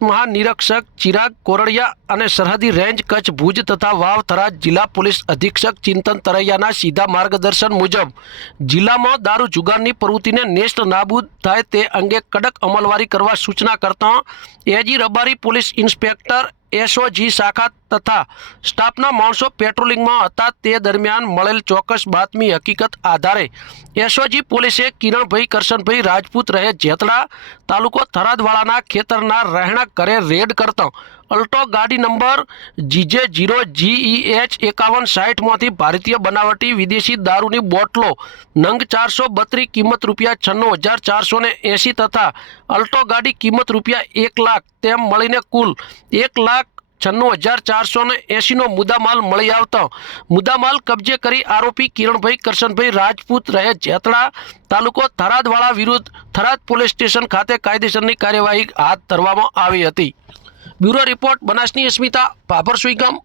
महानिरीक्षक चिराग कोरड़िया અને સરહદી રેન્જ કચ્છ ભુજ તથા વાવ થરાદ જિલ્લા પોલીસ અધિક્ષક ચિંતન તરૈયાના સીધા માર્ગદર્શન મુજબ જિલ્લામાં દારૂ જુગારની પ્રવૃત્તિને નેસ્ત નાબૂદ થાય તે અંગે કડક અમલવારી કરવા સૂચના કરતા એજી રબારી પોલીસ ઇન્સ્પેક્ટર એસઓજી શાખા તથા સ્ટાફના માણસો પેટ્રોલિંગમાં હતા તે દરમિયાન મળેલ ચોક્કસ બાતમી હકીકત આધારે એસઓજી પોલીસે કિરણભાઈ કરશનભાઈ રાજપૂત રહે જેતડા તાલુકો થરાદવાળાના ખેતરના રહેણાંક ઘરે રેડ કરતા અલ્ટો ગાડી નંબર GJ0GEH 5160માંથી ભારતીય બનાવટી વિદેશી દારૂની બોટલો નંગ 432 કિંમત ₹96,480 તથા અલ્ટો ગાડી કિંમત ₹1 લાખ તેમ મળીને કુલ 1,96,480નો મુદ્દામાલ મળી આવતા મુદ્દામાલ કબજે કરી આરોપી કિરણભાઈ કરશનભાઈ રાજપૂત રહે જેતડા તાલુકો થરાદવાળા વિરુદ્ધ થરાદ પોલીસ સ્ટેશન ખાતે કાયદેસરની કાર્યવાહી હાથ ધરવામાં આવી હતી। બ્યુરો રિપોર્ટ બનાસની અસ્મિતા ભાભર સુઈગામ।